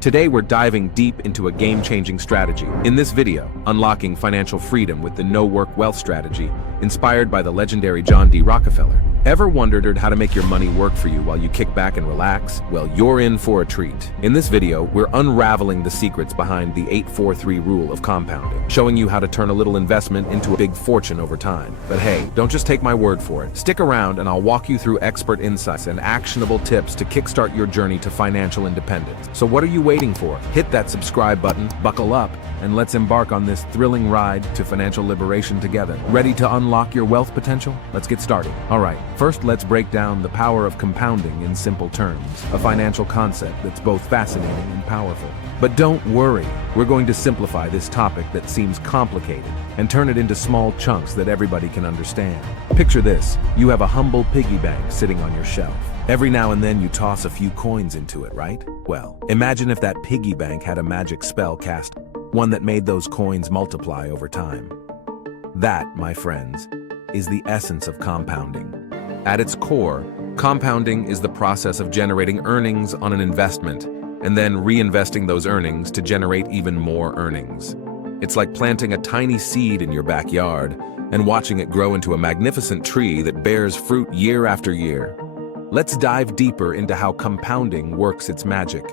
Today we're diving deep into a game-changing strategy. In this video, unlocking financial freedom with the no-work wealth strategy, inspired by the legendary John D. Rockefeller. Ever wondered how to make your money work for you while you kick back and relax? Well, you're in for a treat. In this video, we're unraveling the secrets behind the 8-4-3 rule of compounding, showing you how to turn a little investment into a big fortune over time. But hey, don't just take my word for it. Stick around and I'll walk you through expert insights and actionable tips to kickstart your journey to financial independence. So what are you waiting for? Hit that subscribe button, buckle up, and let's embark on this thrilling ride to financial liberation together. Ready to unlock your wealth potential? Let's get started. All right, first let's break down the power of compounding in simple terms, a financial concept that's both fascinating and powerful. But don't worry, we're going to simplify this topic that seems complicated and turn it into small chunks that everybody can understand. Picture this, you have a humble piggy bank sitting on your shelf. Every now and then you toss a few coins into it, right? Well, imagine if that piggy bank had a magic spell cast, one that made those coins multiply over time. That, my friends, is the essence of compounding. At its core, compounding is the process of generating earnings on an investment and then reinvesting those earnings to generate even more earnings. It's like planting a tiny seed in your backyard and watching it grow into a magnificent tree that bears fruit year after year. Let's dive deeper into how compounding works its magic.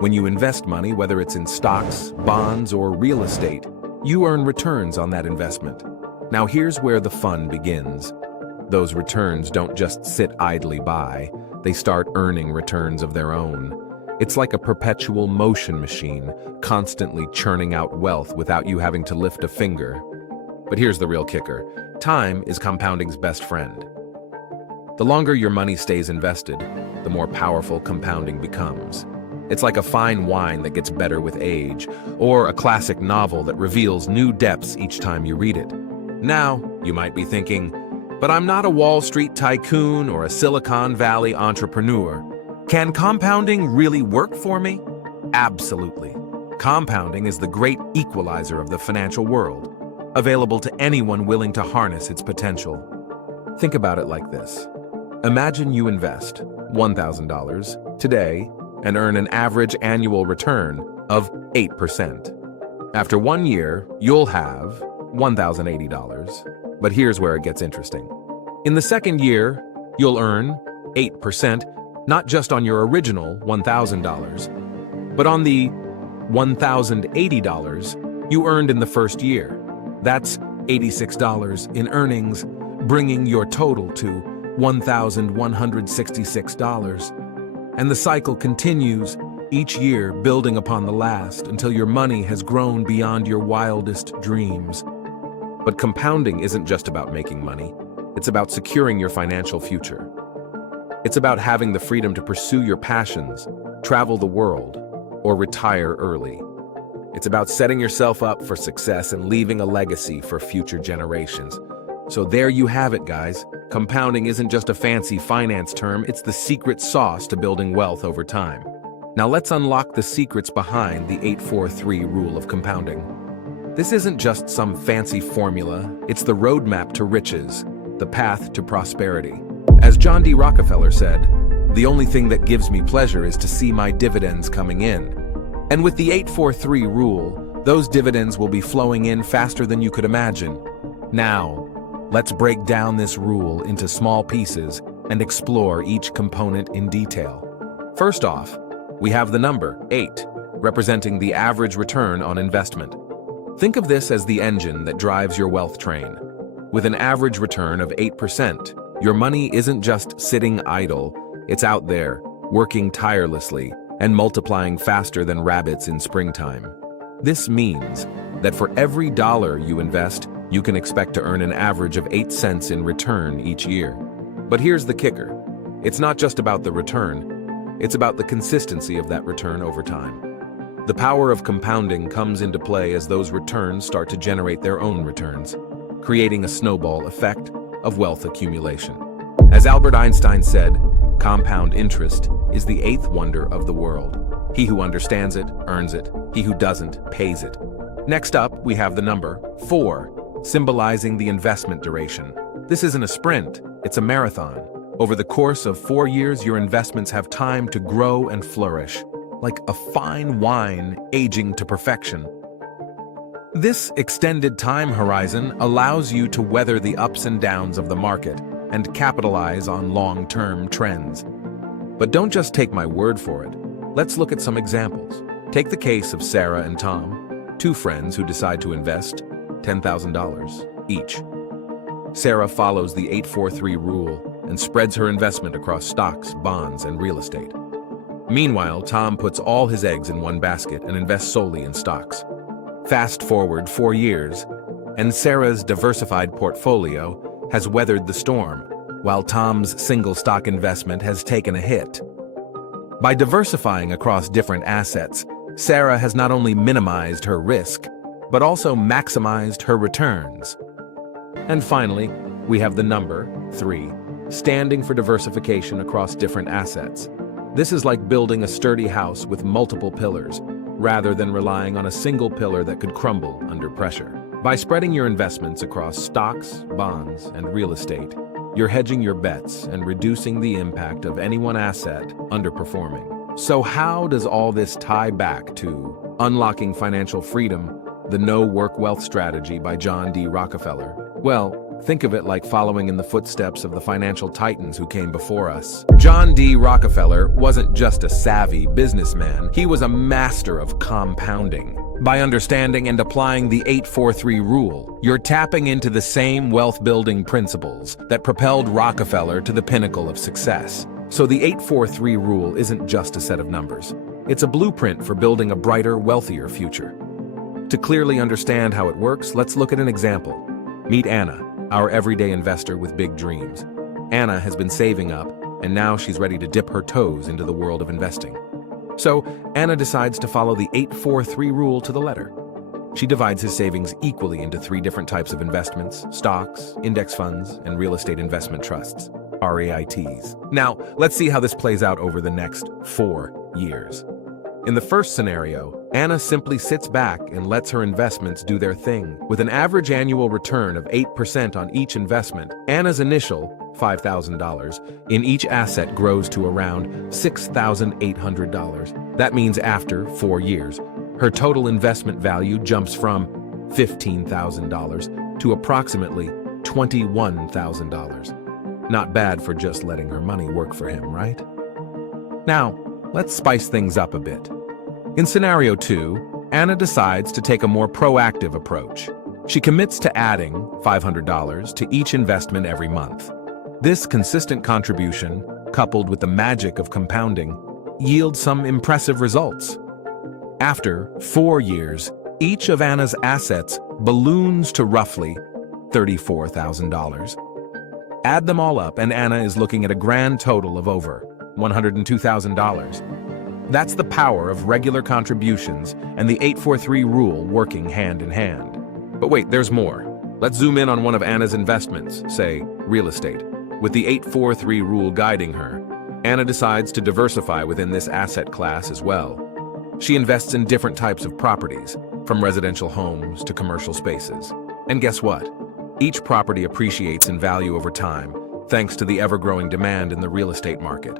When you invest money, whether it's in stocks, bonds, or real estate, you earn returns on that investment. Now here's where the fun begins. Those returns don't just sit idly by, they start earning returns of their own. It's like a perpetual motion machine, constantly churning out wealth without you having to lift a finger. But here's the real kicker. Time is compounding's best friend. The longer your money stays invested, the more powerful compounding becomes. It's like a fine wine that gets better with age, or a classic novel that reveals new depths each time you read it. Now, you might be thinking, but I'm not a Wall Street tycoon or a Silicon Valley entrepreneur. Can compounding really work for me? Absolutely. Compounding is the great equalizer of the financial world, available to anyone willing to harness its potential. Think about it like this. Imagine you invest $1,000 today and earn an average annual return of 8%. After 1 year, you'll have $1,080. But here's where it gets interesting. In the second year, you'll earn 8%, not just on your original $1,000, but on the $1,080 you earned in the first year. That's $86 in earnings, bringing your total to $1,166. And the cycle continues, each year building upon the last until your money has grown beyond your wildest dreams. But compounding isn't just about making money. It's about securing your financial future. It's about having the freedom to pursue your passions, travel the world, or retire early. It's about setting yourself up for success and leaving a legacy for future generations. So there you have it, guys. Compounding isn't just a fancy finance term, it's the secret sauce to building wealth over time. Now let's unlock the secrets behind the 8-4-3 rule of compounding. This isn't just some fancy formula, it's the roadmap to riches, the path to prosperity. As John D. Rockefeller said, "The only thing that gives me pleasure is to see my dividends coming in." And with the 8-4-3 rule, those dividends will be flowing in faster than you could imagine. Now, let's break down this rule into small pieces and explore each component in detail. First off, we have the number 8, representing the average return on investment. Think of this as the engine that drives your wealth train. With an average return of 8%, your money isn't just sitting idle, it's out there, working tirelessly, and multiplying faster than rabbits in springtime. This means that for every dollar you invest, you can expect to earn an average of 8 cents in return each year. But here's the kicker. It's not just about the return, it's about the consistency of that return over time. The power of compounding comes into play as those returns start to generate their own returns, creating a snowball effect of wealth accumulation. As Albert Einstein said, compound interest is the 8th wonder of the world. He who understands it, earns it. He who doesn't, pays it. Next up, we have the number 4, symbolizing the investment duration. This isn't a sprint, it's a marathon. Over the course of 4 years, your investments have time to grow and flourish. like a fine wine aging to perfection. This extended time horizon allows you to weather the ups and downs of the market and capitalize on long-term trends. But don't just take my word for it. Let's look at some examples. Take the case of Sarah and Tom, two friends who decide to invest $10,000 each. Sarah follows the 8-4-3 rule and spreads her investment across stocks, bonds, and real estate. Meanwhile, Tom puts all his eggs in one basket and invests solely in stocks. Fast forward 4 years, and Sarah's diversified portfolio has weathered the storm, while Tom's single stock investment has taken a hit. By diversifying across different assets, Sarah has not only minimized her risk, but also maximized her returns. And finally, we have the number 3, standing for diversification across different assets. This is like building a sturdy house with multiple pillars, rather than relying on a single pillar that could crumble under pressure. By spreading your investments across stocks, bonds, and real estate, you're hedging your bets and reducing the impact of any one asset underperforming. So how does all this tie back to Unlocking Financial Freedom, the No Work Wealth Strategy by John D. Rockefeller? Well, think of it like following in the footsteps of the financial titans who came before us. John D. Rockefeller wasn't just a savvy businessman, he was a master of compounding. By understanding and applying the 8-4-3 rule, you're tapping into the same wealth-building principles that propelled Rockefeller to the pinnacle of success. So the 8-4-3 rule isn't just a set of numbers. It's a blueprint for building a brighter, wealthier future. To clearly understand how it works, let's look at an example. Meet Anna, our everyday investor with big dreams. Anna has been saving up, and now she's ready to dip her toes into the world of investing. So, Anna decides to follow the 8-4-3 rule to the letter. She divides his savings equally into 3 different types of investments: stocks, index funds, and real estate investment trusts, REITs. Now, let's see how this plays out over the next 4 years. In the first scenario, Anna simply sits back and lets her investments do their thing. With an average annual return of 8% on each investment, Anna's initial $5,000 in each asset grows to around $6,800. That means after 4 years, her total investment value jumps from $15,000 to approximately $21,000. Not bad for just letting her money work for him, right? Now, let's spice things up a bit. In scenario 2, Anna decides to take a more proactive approach. She commits to adding $500 to each investment every month. This consistent contribution, coupled with the magic of compounding, yields some impressive results. After 4 years, each of Anna's assets balloons to roughly $34,000. Add them all up, and Anna is looking at a grand total of over $102,000. That's the power of regular contributions and the 8-4-3 rule working hand in hand. But wait, there's more. Let's zoom in on one of Anna's investments, say, real estate. With the 8-4-3 rule guiding her, Anna decides to diversify within this asset class as well. She invests in different types of properties, from residential homes to commercial spaces. And guess what? Each property appreciates in value over time, thanks to the ever-growing demand in the real estate market.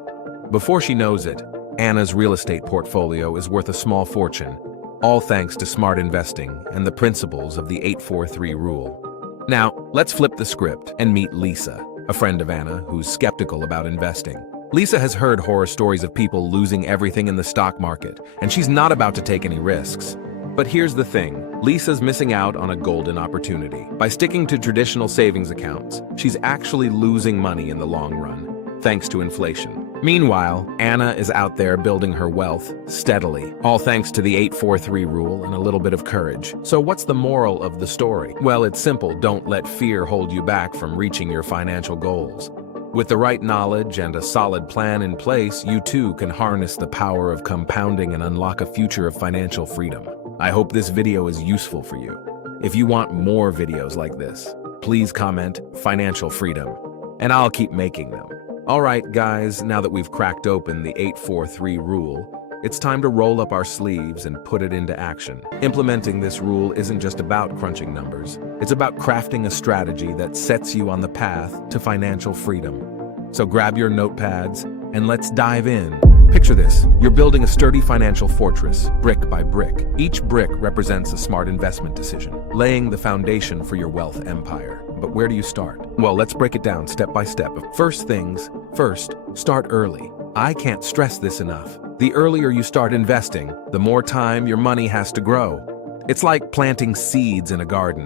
Before she knows it, Anna's real estate portfolio is worth a small fortune, all thanks to smart investing and the principles of the 8-4-3 rule. Now, let's flip the script and meet Lisa, a friend of Anna who's skeptical about investing. Lisa has heard horror stories of people losing everything in the stock market, and she's not about to take any risks. But here's the thing, Lisa's missing out on a golden opportunity. By sticking to traditional savings accounts, she's actually losing money in the long run, thanks to inflation. Meanwhile, Anna is out there building her wealth steadily, all thanks to the 8-4-3 rule and a little bit of courage. So what's the moral of the story? Well, it's simple. Don't let fear hold you back from reaching your financial goals. With the right knowledge and a solid plan in place, you too can harness the power of compounding and unlock a future of financial freedom. I hope this video is useful for you. If you want more videos like this, please comment financial freedom, and I'll keep making them. All right, guys, now that we've cracked open the 8-4-3 rule, it's time to roll up our sleeves and put it into action. Implementing this rule isn't just about crunching numbers. It's about crafting a strategy that sets you on the path to financial freedom. So grab your notepads and let's dive in. Picture this, you're building a sturdy financial fortress, brick by brick. Each brick represents a smart investment decision, laying the foundation for your wealth empire. But where do you start? Well, let's break it down step by step. First things first, start early. I can't stress this enough. The earlier you start investing, the more time your money has to grow. It's like planting seeds in a garden.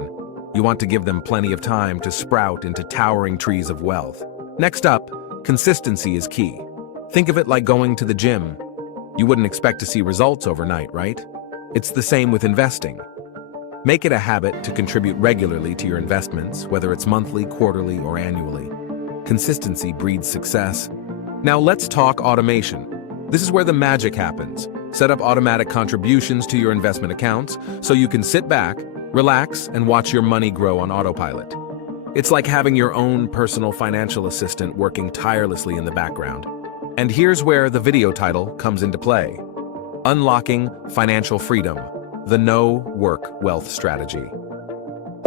You want to give them plenty of time to sprout into towering trees of wealth. Next up, consistency is key. Think of it like going to the gym. You wouldn't expect to see results overnight, right? It's the same with investing. Make it a habit to contribute regularly to your investments, whether it's monthly, quarterly, or annually. Consistency breeds success. Now let's talk automation. This is where the magic happens. Set up automatic contributions to your investment accounts so you can sit back, relax, and watch your money grow on autopilot. It's like having your own personal financial assistant working tirelessly in the background. And here's where the video title comes into play. Unlocking Financial Freedom, the No-Work Wealth Strategy.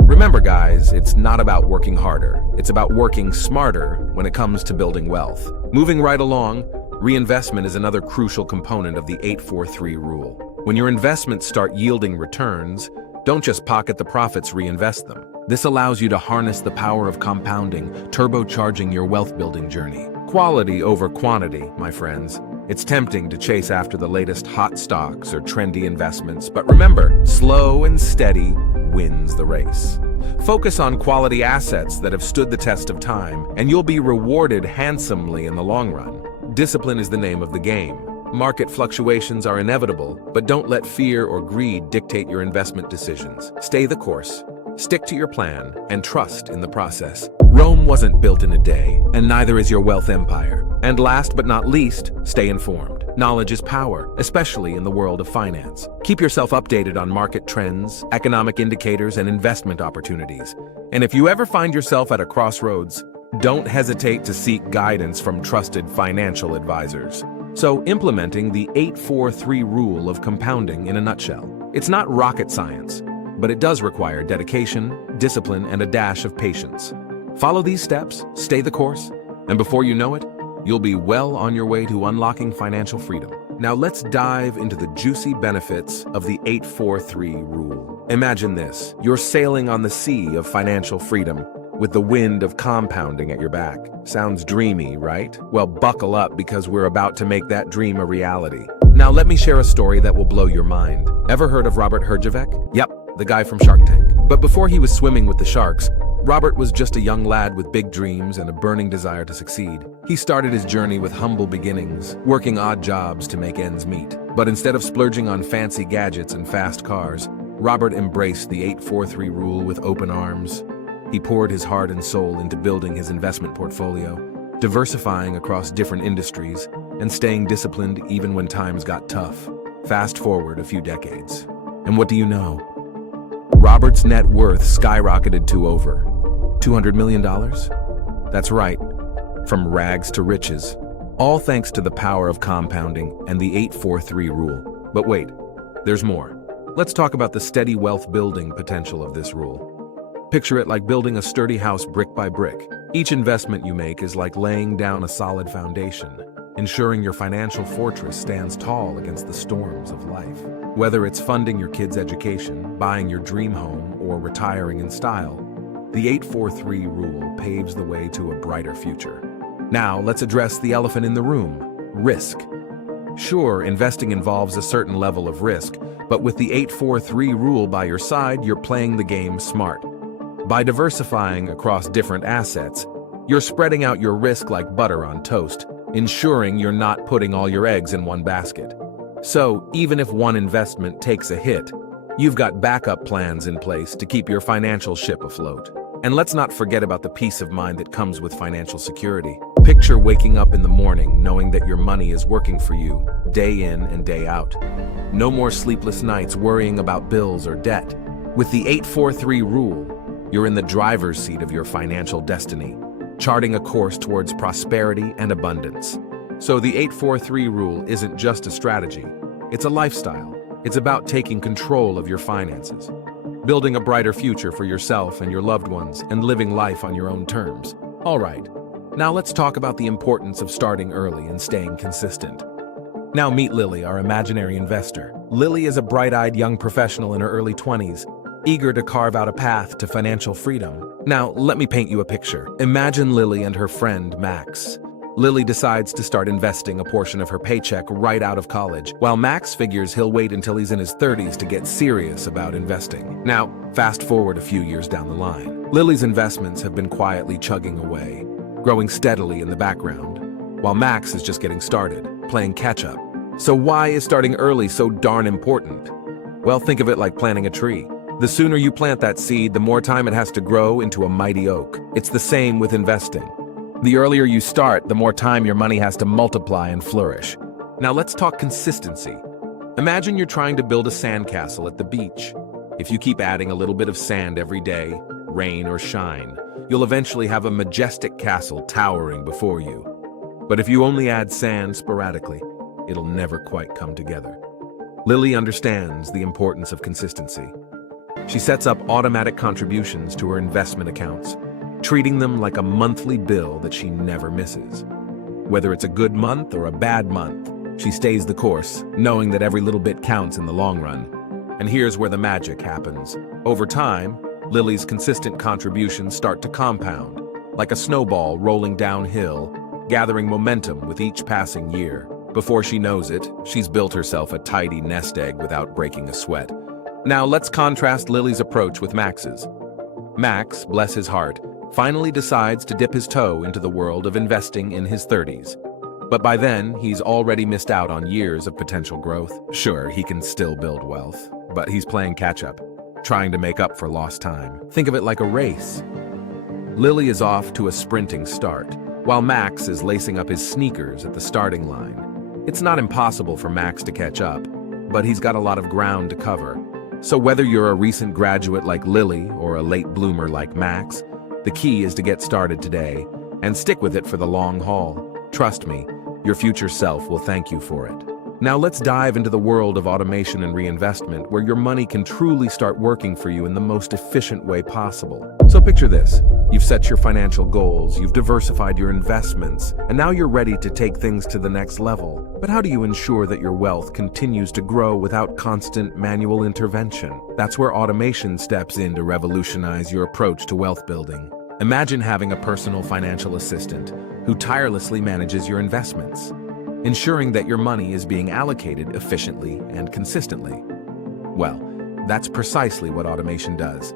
Remember guys, it's not about working harder. It's about working smarter when it comes to building wealth. Moving right along, reinvestment is another crucial component of the 8-4-3 rule. When your investments start yielding returns, don't just pocket the profits, reinvest them. This allows you to harness the power of compounding, turbocharging your wealth-building journey. Quality over quantity, my friends. It's tempting to chase after the latest hot stocks or trendy investments, but remember, slow and steady wins the race. Focus on quality assets that have stood the test of time, and you'll be rewarded handsomely in the long run. Discipline is the name of the game. Market fluctuations are inevitable, but don't let fear or greed dictate your investment decisions. Stay the course, stick to your plan, and trust in the process. Rome wasn't built in a day, and neither is your wealth empire. And last but not least, stay informed. Knowledge is power, especially in the world of finance. Keep yourself updated on market trends, economic indicators, and investment opportunities. And if you ever find yourself at a crossroads, don't hesitate to seek guidance from trusted financial advisors. So, implementing the 8-4-3 rule of compounding in a nutshell. It's not rocket science, but it does require dedication, discipline, and a dash of patience. Follow these steps, stay the course, and before you know it, you'll be well on your way to unlocking financial freedom. Now let's dive into the juicy benefits of the 8-4-3 rule. Imagine this, you're sailing on the sea of financial freedom with the wind of compounding at your back. Sounds dreamy, right? Well, buckle up because we're about to make that dream a reality. Now let me share a story that will blow your mind. Ever heard of Robert Herjavec? Yep, the guy from Shark Tank. But before he was swimming with the sharks, Robert was just a young lad with big dreams and a burning desire to succeed. He started his journey with humble beginnings, working odd jobs to make ends meet. But instead of splurging on fancy gadgets and fast cars, Robert embraced the 8-4-3 rule with open arms. He poured his heart and soul into building his investment portfolio, diversifying across different industries, and staying disciplined even when times got tough. Fast forward a few decades. And what do you know? Robert's net worth skyrocketed to over $200 million? That's right, from rags to riches, all thanks to the power of compounding and the 8-4-3 rule. But wait, there's more. Let's talk about the steady wealth building potential of this rule. Picture it like building a sturdy house brick by brick. Each investment you make is like laying down a solid foundation, ensuring your financial fortress stands tall against the storms of life. Whether it's funding your kids' education, buying your dream home, or retiring in style, the 8-4-3 rule paves the way to a brighter future. Now, let's address the elephant in the room, risk. Sure, investing involves a certain level of risk, but with the 8-4-3 rule by your side, you're playing the game smart. By diversifying across different assets, you're spreading out your risk like butter on toast, ensuring you're not putting all your eggs in one basket. So, even if one investment takes a hit, you've got backup plans in place to keep your financial ship afloat. And let's not forget about the peace of mind that comes with financial security. Picture waking up in the morning knowing that your money is working for you, day in and day out. No more sleepless nights worrying about bills or debt. With the 8-4-3 rule, you're in the driver's seat of your financial destiny, charting a course towards prosperity and abundance. So the 8-4-3 rule isn't just a strategy, it's a lifestyle. It's about taking control of your finances, building a brighter future for yourself and your loved ones, and living life on your own terms. All right, now let's talk about the importance of starting early and staying consistent. Now meet Lily, our imaginary investor. Lily is a bright-eyed young professional in her early 20s, eager to carve out a path to financial freedom. Now, let me paint you a picture. Imagine Lily and her friend, Max. Lily decides to start investing a portion of her paycheck right out of college, while Max figures he'll wait until he's in his 30s to get serious about investing. Now, fast forward a few years down the line. Lily's investments have been quietly chugging away, growing steadily in the background, while Max is just getting started, playing catch-up. So why is starting early so darn important? Well, think of it like planting a tree. The sooner you plant that seed, the more time it has to grow into a mighty oak. It's the same with investing. The earlier you start, the more time your money has to multiply and flourish. Now let's talk consistency. Imagine you're trying to build a sandcastle at the beach. If you keep adding a little bit of sand every day, rain or shine, you'll eventually have a majestic castle towering before you. But if you only add sand sporadically, it'll never quite come together. Lily understands the importance of consistency. She sets up automatic contributions to her investment accounts, treating them like a monthly bill that she never misses. Whether it's a good month or a bad month, she stays the course, knowing that every little bit counts in the long run. And here's where the magic happens. Over time, Lily's consistent contributions start to compound, like a snowball rolling downhill, gathering momentum with each passing year. Before she knows it, she's built herself a tidy nest egg without breaking a sweat. Now let's contrast Lily's approach with Max's. Max, bless his heart, finally decides to dip his toe into the world of investing in his 30s. But by then, he's already missed out on years of potential growth. Sure, he can still build wealth, but he's playing catch-up, trying to make up for lost time. Think of it like a race. Lily is off to a sprinting start, while Max is lacing up his sneakers at the starting line. It's not impossible for Max to catch up, but he's got a lot of ground to cover. So whether you're a recent graduate like Lily or a late bloomer like Max, the key is to get started today and stick with it for the long haul. Trust me, your future self will thank you for it. Now let's dive into the world of automation and reinvestment, where your money can truly start working for you in the most efficient way possible. So picture this. You've set your financial goals, you've diversified your investments, and now you're ready to take things to the next level. But how do you ensure that your wealth continues to grow without constant manual intervention? That's where automation steps in to revolutionize your approach to wealth building. Imagine having a personal financial assistant who tirelessly manages your investments, ensuring that your money is being allocated efficiently and consistently. Well, that's precisely what automation does.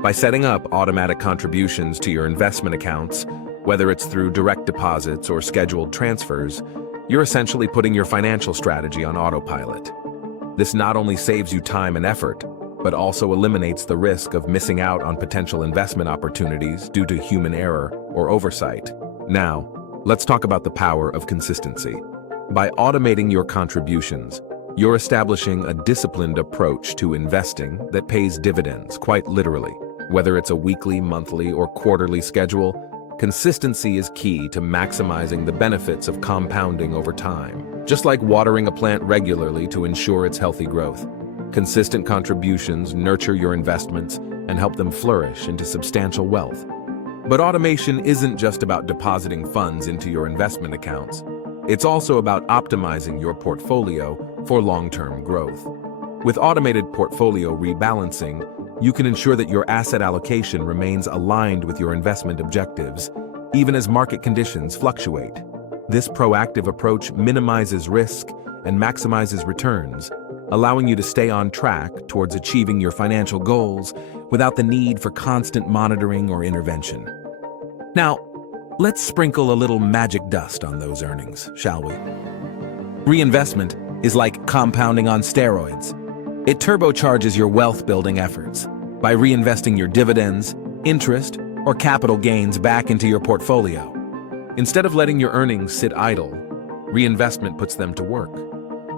By setting up automatic contributions to your investment accounts, whether it's through direct deposits or scheduled transfers, you're essentially putting your financial strategy on autopilot. This not only saves you time and effort, but also eliminates the risk of missing out on potential investment opportunities due to human error or oversight. Now, let's talk about the power of consistency. By automating your contributions, you're establishing a disciplined approach to investing that pays dividends, quite literally. Whether it's a weekly, monthly, or quarterly schedule, consistency is key to maximizing the benefits of compounding over time. Just like watering a plant regularly to ensure its healthy growth, consistent contributions nurture your investments and help them flourish into substantial wealth. But automation isn't just about depositing funds into your investment accounts. It's also about optimizing your portfolio for long-term growth. With automated portfolio rebalancing, you can ensure that your asset allocation remains aligned with your investment objectives, even as market conditions fluctuate. This proactive approach minimizes risk and maximizes returns, allowing you to stay on track towards achieving your financial goals without the need for constant monitoring or intervention. Now, let's sprinkle a little magic dust on those earnings, shall we? Reinvestment is like compounding on steroids. It turbocharges your wealth-building efforts by reinvesting your dividends, interest, or capital gains back into your portfolio. Instead of letting your earnings sit idle, reinvestment puts them to work,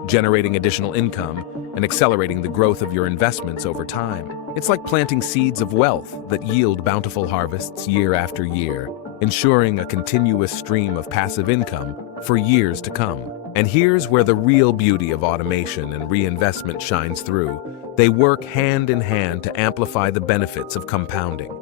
generating additional income and accelerating the growth of your investments over time. It's like planting seeds of wealth that yield bountiful harvests year after year, ensuring a continuous stream of passive income for years to come. And here's where the real beauty of automation and reinvestment shines through. They work hand in hand to amplify the benefits of compounding.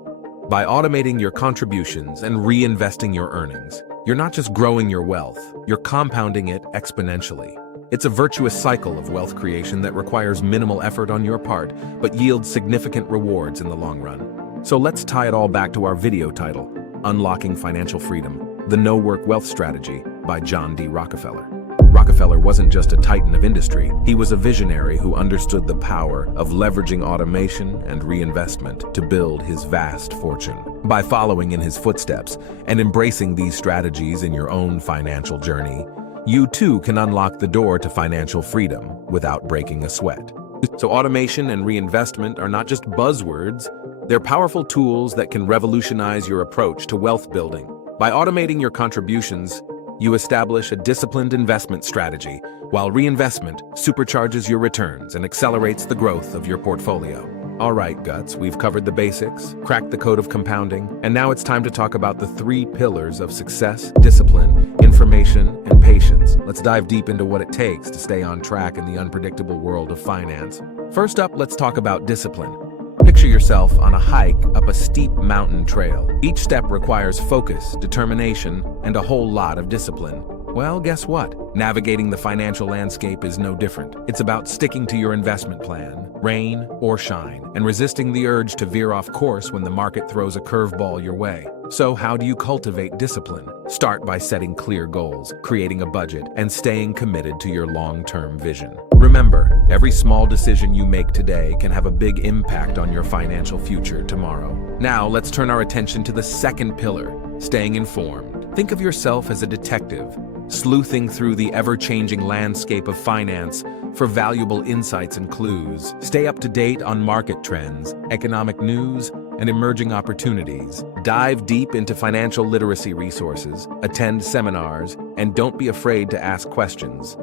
By automating your contributions and reinvesting your earnings, you're not just growing your wealth, you're compounding it exponentially. It's a virtuous cycle of wealth creation that requires minimal effort on your part, but yields significant rewards in the long run. So let's tie it all back to our video title, Unlocking Financial Freedom, the No-Work Wealth Strategy by John D. Rockefeller. Rockefeller wasn't just a titan of industry, he was a visionary who understood the power of leveraging automation and reinvestment to build his vast fortune. By following in his footsteps and embracing these strategies in your own financial journey, you too can unlock the door to financial freedom without breaking a sweat. So automation and reinvestment are not just buzzwords, they're powerful tools that can revolutionize your approach to wealth building. By automating your contributions, you establish a disciplined investment strategy, while reinvestment supercharges your returns and accelerates the growth of your portfolio. All right, Guts, we've covered the basics, cracked the code of compounding, and now it's time to talk about the 3 pillars of success: discipline, information, and patience. Let's dive deep into what it takes to stay on track in the unpredictable world of finance. First up, let's talk about discipline. Picture yourself on a hike up a steep mountain trail. Each step requires focus, determination, and a whole lot of discipline. Well, guess what? Navigating the financial landscape is no different. It's about sticking to your investment plan, rain or shine, and resisting the urge to veer off course when the market throws a curveball your way. So how do you cultivate discipline? Start by setting clear goals, creating a budget, and staying committed to your long-term vision. Remember, every small decision you make today can have a big impact on your financial future tomorrow. Now, let's turn our attention to the second pillar, staying informed. Think of yourself as a detective, sleuthing through the ever-changing landscape of finance for valuable insights and clues. Stay up to date on market trends, economic news, and emerging opportunities. Dive deep into financial literacy resources, attend seminars, and don't be afraid to ask questions.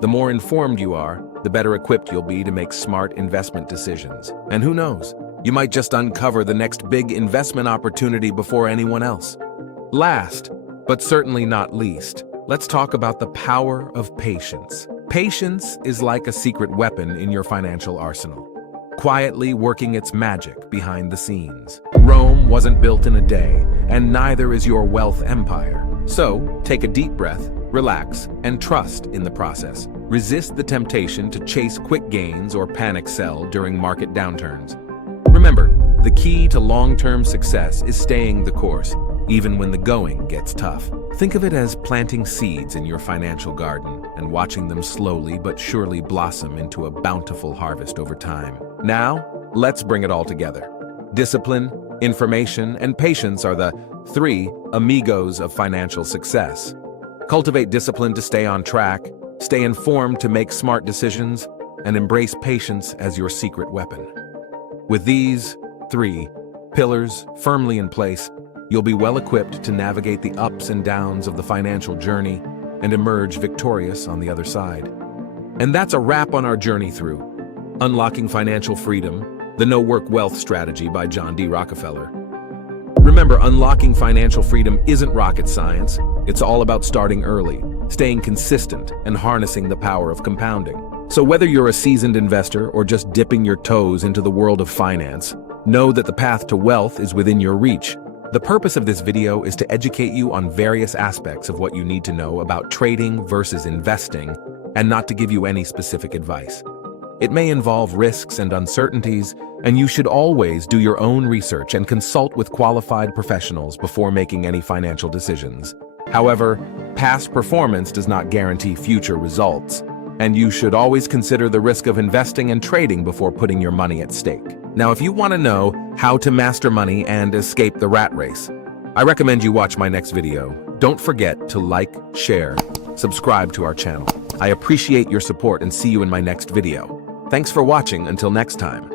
The more informed you are, the better equipped you'll be to make smart investment decisions. And who knows, you might just uncover the next big investment opportunity before anyone else. Last, but certainly not least, let's talk about the power of patience. Patience is like a secret weapon in your financial arsenal, quietly working its magic behind the scenes. Rome wasn't built in a day, and neither is your wealth empire. So, take a deep breath, relax, and trust in the process. Resist the temptation to chase quick gains or panic sell during market downturns. Remember, the key to long-term success is staying the course, even when the going gets tough. Think of it as planting seeds in your financial garden and watching them slowly but surely blossom into a bountiful harvest over time. Now, let's bring it all together. Discipline, information, and patience are the 3 amigos of financial success. Cultivate discipline to stay on track, stay informed to make smart decisions, and embrace patience as your secret weapon. With these 3 pillars firmly in place, you'll be well equipped to navigate the ups and downs of the financial journey and emerge victorious on the other side. And that's a wrap on our journey through Unlocking Financial Freedom, the No-Work Wealth Strategy by John D. Rockefeller. Remember, unlocking financial freedom isn't rocket science. It's all about starting early, staying consistent, and harnessing the power of compounding. So whether you're a seasoned investor or just dipping your toes into the world of finance, know that the path to wealth is within your reach. The purpose of this video is to educate you on various aspects of what you need to know about trading versus investing, and not to give you any specific advice. It may involve risks and uncertainties, and you should always do your own research and consult with qualified professionals before making any financial decisions. However, past performance does not guarantee future results, and you should always consider the risk of investing and trading before putting your money at stake. Now, if you want to know how to master money and escape the rat race, I recommend you watch my next video. Don't forget to like, share, subscribe to our channel. I appreciate your support and see you in my next video. Thanks for watching. Until next time.